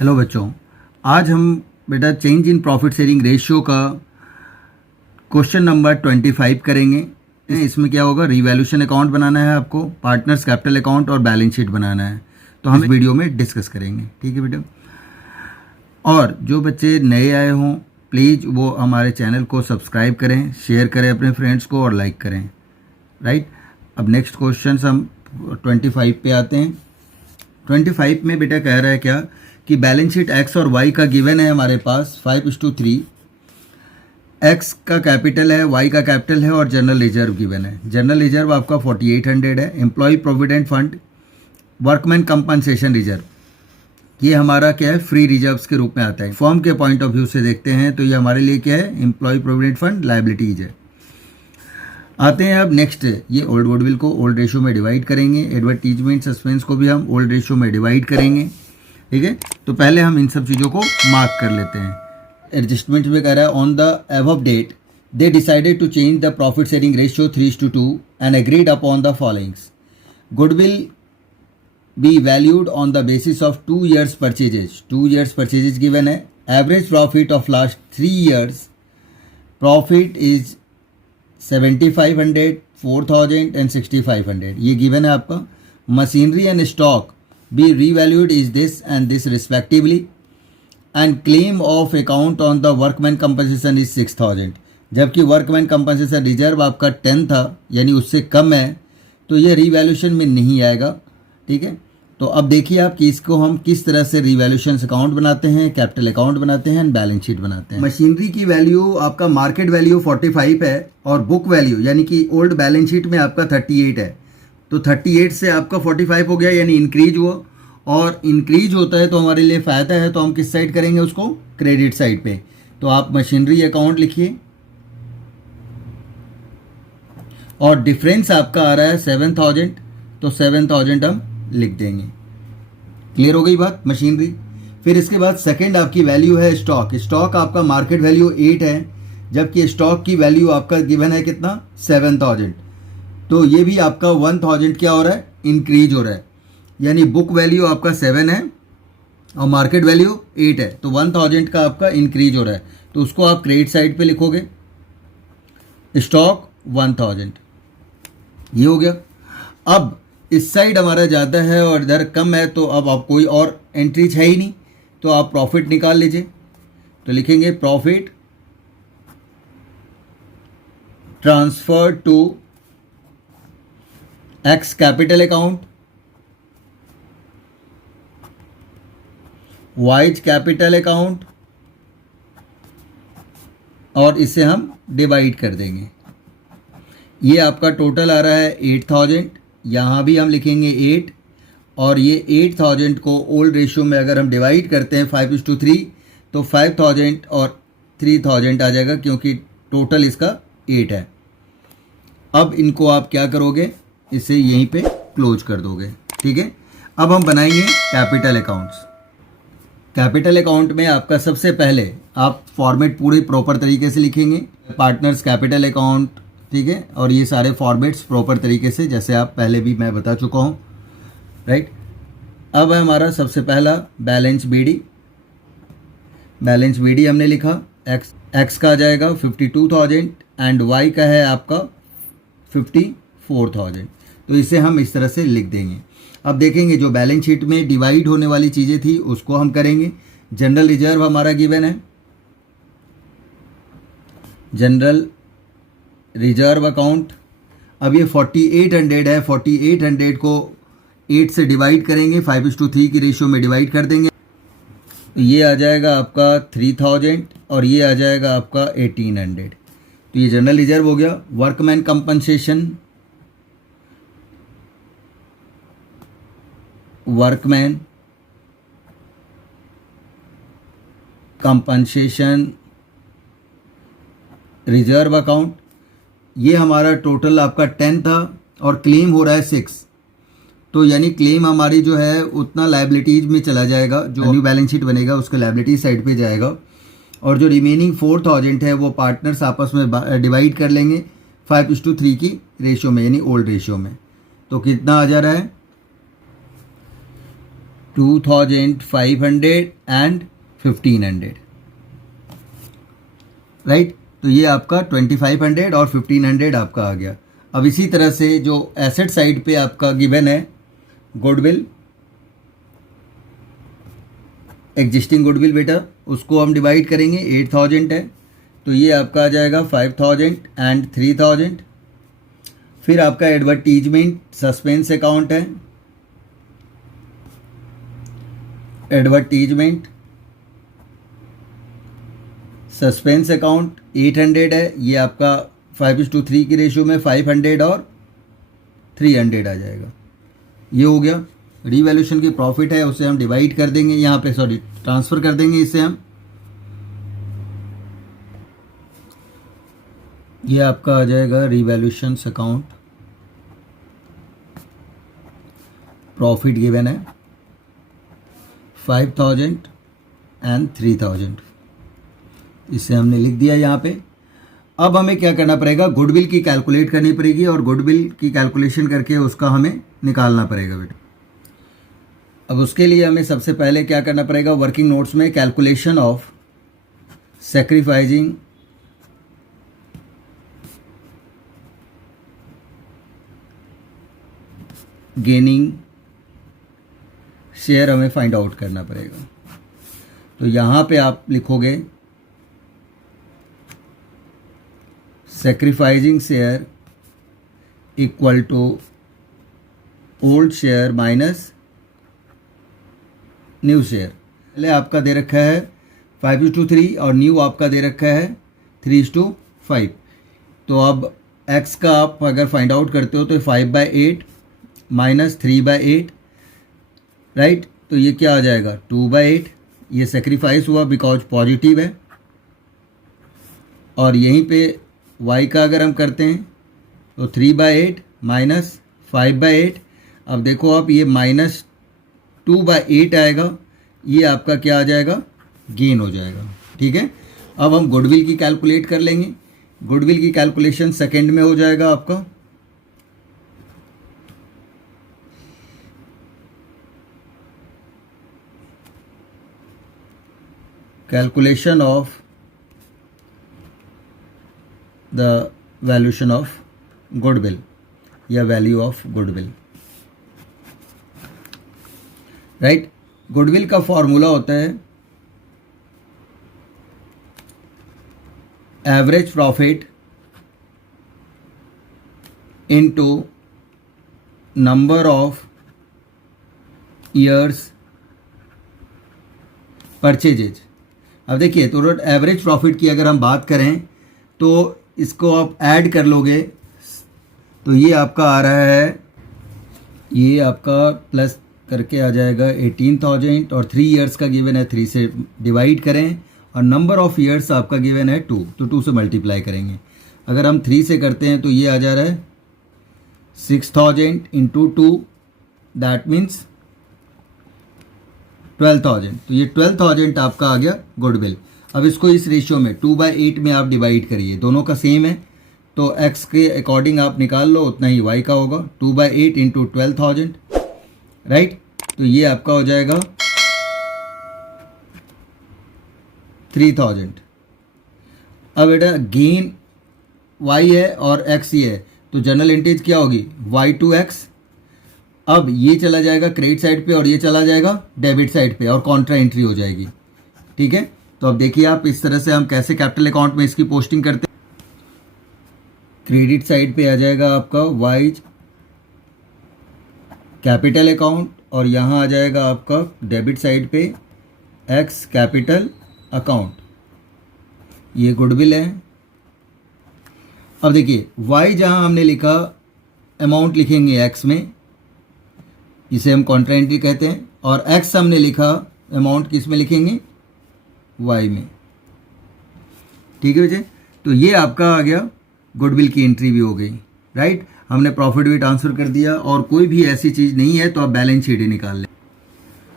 Hello बच्चों, आज हम बेटा change in profit sharing ratio का क्वेश्चन नंबर 25 करेंगे। इसमें क्या होगा, रिवैल्यूएशन अकाउंट बनाना है आपको, पार्टनर्स कैपिटल अकाउंट और बैलेंस शीट बनाना है। तो हम इस वीडियो में डिस्कस करेंगे, ठीक है बेटा। और जो बच्चे नए आए हों प्लीज़ वो हमारे चैनल को सब्सक्राइब करें, शेयर करें अपने फ्रेंड्स को और लाइक करें, राइट। अब नेक्स्ट क्वेश्चन हम 25 पे आते हैं। 25 में बेटा कह रहा है क्या कि बैलेंस शीट एक्स और वाई का गिवन है हमारे पास 5:3। एक्स का कैपिटल है, वाई का कैपिटल है और जनरल रिजर्व गिवन है। जनरल रिजर्व आपका 4800 है। Employ provident fund, workman compensation reserve, ये हमारा क्या है, फ्री रिजर्व्स के रूप में आता है। फॉर्म के पॉइंट ऑफ व्यू से देखते हैं तो ये हमारे लिए क्या है, एम्प्लॉय प्रोविडेंट फंड लायबिलिटीज है। आते हैं अब नेक्स्ट, ये ओल्ड गुडविल को ओल्ड रेशियो में डिवाइड करेंगे, एडवर्टीजमेंट सस्पेंस को भी हम ओल्ड रेशियो में डिवाइड करेंगे, ठीक है। तो पहले हम इन सब चीज़ों को मार्क कर लेते हैं। एडजस्टमेंट में कह रहा है on the above date they decided to change the profit sharing ratio 3:2 and agreed upon the followings. Goodwill be valued on the basis of 2 years purchases. 2 years purchases given है। Average profit of last 3 years profit is 7500, 4000 and 6500, ये given है आपका। Machinery and stock be revalued is this and this respectively, and claim of account on the workman compensation is 6000, जबकि workman compensation reserve आपका 10 था यानी उससे कम है, तो ये रिवैल्यूएशन में नहीं आएगा, ठीक है। तो अब देखिए आप कि इसको हम किस तरह से रिवैल्यूएशन अकाउंट बनाते हैं, कैपिटल अकाउंट बनाते हैं, बैलेंस शीट बनाते हैं। मशीनरी की वैल्यू आपका मार्केट वैल्यू 45 है और बुक वैल्यू यानी कि ओल्ड बैलेंस शीट में आपका 38 है। तो 38 से आपका 45 हो गया यानी इंक्रीज हुआ, और इंक्रीज होता है तो हमारे लिए फ़ायदा है, तो हम किस साइड करेंगे उसको, क्रेडिट साइड पे। तो आप मशीनरी अकाउंट लिखिए और डिफरेंस आपका आ रहा है 7000, तो 7000 हम लिख देंगे। क्लियर हो गई बात, मशीनरी। फिर इसके बाद सेकंड आपकी वैल्यू है स्टॉक। स्टॉक आपका मार्केट वैल्यू 8 है, जबकि स्टॉक की वैल्यू आपका गिवन है कितना, 7000। तो ये भी आपका 1000 क्या हो रहा है, इंक्रीज हो रहा है, यानी बुक वैल्यू आपका 7 है और मार्केट वैल्यू 8 है, तो 1000 का आपका इंक्रीज हो रहा है। तो उसको आप क्रेडिट साइड पे लिखोगे, स्टॉक 1000, ये हो गया। अब इस साइड हमारा ज़्यादा है और इधर कम है, तो अब आप कोई और एंट्रीज है ही नहीं, तो आप प्रॉफिट निकाल लीजिए। तो लिखेंगे profit transfer to X capital account, Y's capital account, और इसे हम डिवाइड कर देंगे। ये आपका टोटल आ रहा है 8000, यहाँ भी हम लिखेंगे 8, और ये 8000 को ओल्ड रेशियो में अगर हम डिवाइड करते हैं 5:3, तो 5000 और 3000 आ जाएगा, क्योंकि टोटल इसका 8 है। अब इनको आप क्या करोगे, इसे यहीं पे क्लोज कर दोगे, ठीक है। अब हम बनाएंगे कैपिटल अकाउंट्स। कैपिटल अकाउंट में आपका सबसे पहले आप फॉर्मेट पूरे प्रॉपर तरीके से लिखेंगे, पार्टनर्स कैपिटल अकाउंट, ठीक है। और ये सारे फॉर्मेट्स प्रॉपर तरीके से, जैसे आप पहले भी मैं बता चुका हूँ, राइट। अब है हमारा सबसे पहला बैलेंस बीडी। बैलेंस बीडी हमने लिखा, एक्स का आ जाएगा 52000 एंड वाई का है आपका 54000, तो इसे हम इस तरह से लिख देंगे। अब देखेंगे जो बैलेंस शीट में डिवाइड होने वाली चीज़ें थी उसको हम करेंगे। जनरल रिजर्व हमारा गिवन है, जनरल रिजर्व अकाउंट। अब ये 4800 है, 4800 को 8 से डिवाइड करेंगे, 5:3 की रेशियो में डिवाइड कर देंगे, तो ये आ जाएगा आपका 3000 और ये आ जाएगा आपका 1800। तो ये जनरल रिजर्व हो गया। Workman compensation, workman compensation reserve account, ये हमारा टोटल आपका 10 था और क्लेम हो रहा है 6, तो यानी क्लेम हमारी जो है उतना लायबिलिटीज में चला जाएगा, जो न्यू बैलेंस शीट बनेगा उसका लायबिलिटीज साइड पे जाएगा, और जो रिमेनिंग 4000 है वो पार्टनर्स आपस में डिवाइड कर लेंगे 5:3 की रेशियो में, यानी ओल्ड रेशियो में। तो कितना आ जा रहा है, 2500 एंड 1500, राइट। तो ये आपका 2500 और 1500 आपका आ गया। अब इसी तरह से जो एसेट साइड पे आपका गिवन है गुडविल, एग्जिस्टिंग गुडविल बेटा, उसको हम डिवाइड करेंगे। 8000 है तो ये आपका आ जाएगा 5000 एंड 3000। फिर आपका एडवर्टीजमेंट सस्पेंस अकाउंट है, एडवर्टीजमेंट सस्पेंस अकाउंट 800 है। ये आपका 5:3 की रेशियो में 500 और 300 आ जाएगा। ये हो गया। रीवैल्यूएशन की प्रॉफिट है उसे हम डिवाइड कर देंगे यहाँ पे, सॉरी ट्रांसफ़र कर देंगे इसे हम। ये आपका आ जाएगा रीवैल्यूएशन अकाउंट, प्रॉफिट गिवन है 5000 एंड 3000, इसे हमने लिख दिया यहाँ पे। अब हमें क्या करना पड़ेगा, गुडविल की कैलकुलेट करनी पड़ेगी और गुडविल की कैलकुलेशन करके उसका हमें निकालना पड़ेगा बेटा। अब उसके लिए हमें सबसे पहले क्या करना पड़ेगा, वर्किंग नोट्स में calculation of sacrificing gaining share हमें फाइंड आउट करना पड़ेगा। तो यहाँ पे आप लिखोगे sacrificing share equal to old share minus new share. पहले आपका दे रखा है 5:3 और न्यू आपका दे रखा है 3:5। तो अब x का आप अगर फाइंड आउट करते हो तो 5/8 माइनस 3/8, राइट। तो ये क्या आ जाएगा 2/8। ये सेक्रीफाइस हुआ बिकॉज पॉजिटिव है। और यहीं पे y का अगर हम करते हैं तो 3/8 माइनस 5/8। अब देखो आप ये माइनस 2/8 आएगा, ये आपका क्या आ जाएगा, गेन हो जाएगा। ठीक है। अब हम गुडविल की कैलकुलेट कर लेंगे। गुडविल की कैलकुलेशन सेकंड में हो जाएगा आपका। Calculation of the valuation of goodwill या value of goodwill, right. Goodwill का फॉर्मूला होता है average profit into number of years purchases. अब देखिए तो एवरेज प्रॉफिट की अगर हम बात करें तो इसको आप ऐड कर लोगे तो ये आपका आ रहा है, ये आपका प्लस करके आ जाएगा 18,000 और 3 इयर्स का गिवन है, 3 से डिवाइड करें और नंबर ऑफ ईयर्स आपका गिवन है 2, तो 2 से मल्टीप्लाई करेंगे। अगर हम 3 से करते हैं तो ये आ जा रहा है 6,000 इंटू 2, दैट मीन्स 12,000। तो ये 12,000 आपका आ गया गुडविल। अब इसको इस रेशियो में 2/8 में आप डिवाइड करिए, दोनों का सेम है तो x के अकॉर्डिंग आप निकाल लो, उतना ही y का होगा। 2/8 इंटू 12,000, राइट। तो ये आपका हो जाएगा 3,000। अब बेटा गेन y है और x ये है तो जनरल एंट्रीज क्या होगी y2x। अब ये चला जाएगा क्रेडिट साइड पे और ये चला जाएगा डेबिट साइड पे और कॉन्ट्रा एंट्री हो जाएगी। ठीक है। तो अब देखिए आप इस तरह से हम कैसे कैपिटल अकाउंट में इसकी पोस्टिंग करते हैं। क्रेडिट साइड पे आ जाएगा आपका y कैपिटल अकाउंट और यहाँ आ जाएगा आपका डेबिट साइड पे x कैपिटल अकाउंट। ये गुडविल है। अब देखिए y जहाँ हमने लिखा अमाउंट लिखेंगे x में, इसे हम कॉन्ट्रा एंट्री कहते हैं, और x हमने लिखा अमाउंट किस में लिखेंगे y में। ठीक है बच्चे। तो ये आपका आ गया गुडविल की एंट्री भी हो गई, राइट। हमने प्रॉफिट भी ट्रांसफ़र कर दिया और कोई भी ऐसी चीज़ नहीं है तो आप बैलेंस शीट ही निकाल लें।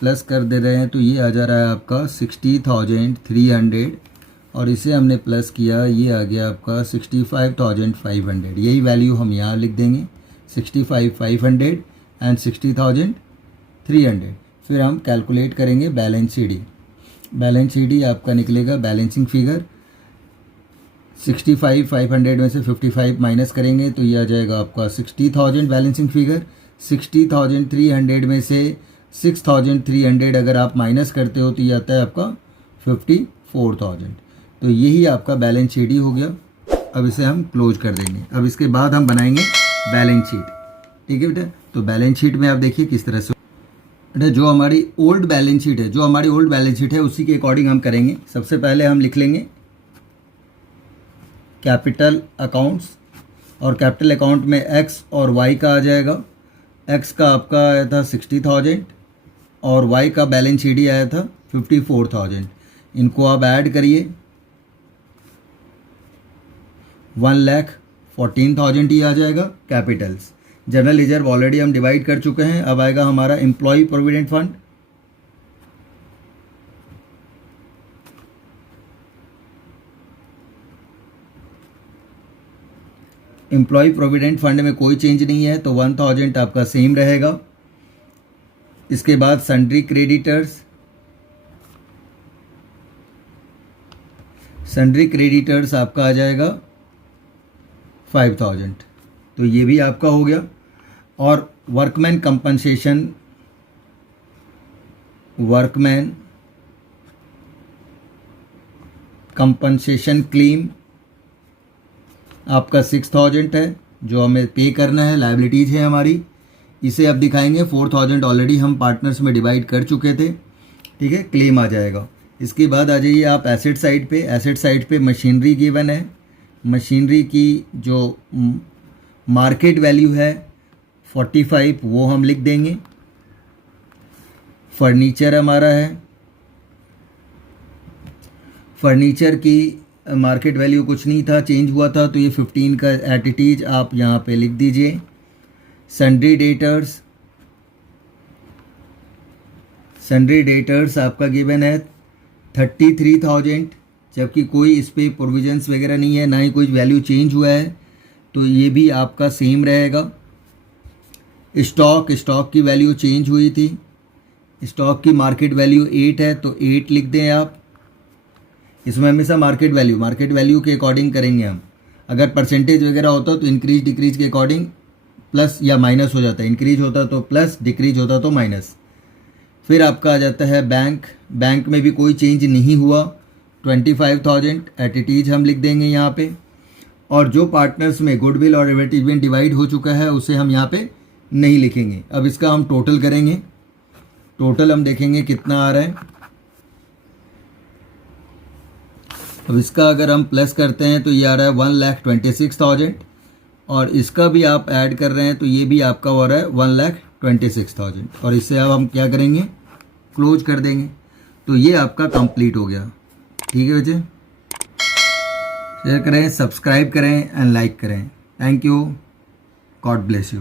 प्लस कर दे रहे हैं तो ये आ जा रहा है आपका 60,300 और इसे हमने प्लस किया, ये आ गया आपका 65,500। यही वैल्यू हम यहाँ लिख देंगे 65,500 एंड 60,300। फिर हम कैलकुलेट करेंगे बैलेंस शीट। बैलेंस शीट आपका निकलेगा बैलेंसिंग फिगर 65,500 में से 55 माइनस करेंगे तो ये आ जाएगा आपका 60,000 बैलेंसिंग फिगर। 60,300 में से 6,300 अगर आप माइनस करते हो तो ये आता है आपका 54,000। तो यही आपका बैलेंस शीट ही हो गया। अब इसे हम क्लोज कर देंगे। अब इसके बाद हम बनाएंगे बैलेंस शीट। ठीक है बेटा, तो बैलेंस शीट में आप देखिए किस तरह से बेटा जो हमारी ओल्ड बैलेंस शीट है उसी के अकॉर्डिंग हम करेंगे। सबसे पहले हम लिख लेंगे कैपिटल अकाउंट्स, और कैपिटल अकाउंट में एक्स और वाई का आ जाएगा। एक्स का आपका आया था 60,000 और वाई का बैलेंस शीट ही आया था 54,000। इनको आप ऐड करिए 1,14,000 ही आ जाएगा कैपिटल्स। जनरल रिजर्व ऑलरेडी हम डिवाइड कर चुके हैं। अब आएगा हमारा employ provident fund. Employ provident fund में कोई चेंज नहीं है तो 1,000 आपका सेम रहेगा। इसके बाद सन्ड्री क्रेडिटर्स आपका आ जाएगा 5,000, तो ये भी आपका हो गया। और वर्कमैन कंपनसेशन क्लेम आपका 6,000 है जो हमें पे करना है, लायबिलिटीज़ है हमारी। इसे अब दिखाएंगे 4,000 ऑलरेडी हम पार्टनर्स में डिवाइड कर चुके थे। ठीक है, क्लेम आ जाएगा। इसके बाद आ जाइए आप एसेट साइड पे। एसेट साइड पे मशीनरी गिवन है। मशीनरी की जो मार्केट वैल्यू है 45 वो हम लिख देंगे। फर्नीचर हमारा है, फर्नीचर की मार्केट वैल्यू कुछ नहीं था, चेंज हुआ था, तो ये 15 का एटिटीज आप यहाँ पे लिख दीजिए। सन्ड्री डेटर्स आपका गिवन है 33,000, जबकि कोई इस पर प्रोविजंस वगैरह नहीं है, ना ही कोई वैल्यू चेंज हुआ है, तो ये भी आपका सेम रहेगा। स्टॉक की वैल्यू चेंज हुई थी। स्टॉक की मार्केट वैल्यू 8 है तो 8 लिख दें आप। इसमें हमेशा मार्केट वैल्यू के अकॉर्डिंग करेंगे हम। अगर परसेंटेज वगैरह होता तो इंक्रीज डिक्रीज के अकॉर्डिंग प्लस या माइनस हो जाता है। इंक्रीज होता तो प्लस, डिक्रीज होता तो माइनस। फिर आपका आ जाता है बैंक में भी कोई चेंज नहीं हुआ, 25,000 एटिटीज हम लिख देंगे यहाँ पे। और जो पार्टनर्स में गुडविल और एडवर्टीजमेंट डिवाइड हो चुका है उसे हम यहाँ पे नहीं लिखेंगे। अब इसका हम टोटल करेंगे। टोटल हम देखेंगे कितना आ रहा है। अब इसका अगर हम प्लस करते हैं तो ये आ रहा है 1,26,000, और इसका भी आप ऐड कर रहे हैं तो ये भी आपका हो रहा है 1,26,000, और इससे अब हम क्या करेंगे, क्लोज कर देंगे। तो ये आपका कंप्लीट हो गया। ठीक है बच्चे, शेयर करें, सब्सक्राइब करें एंड लाइक करें। Thank you, God bless you.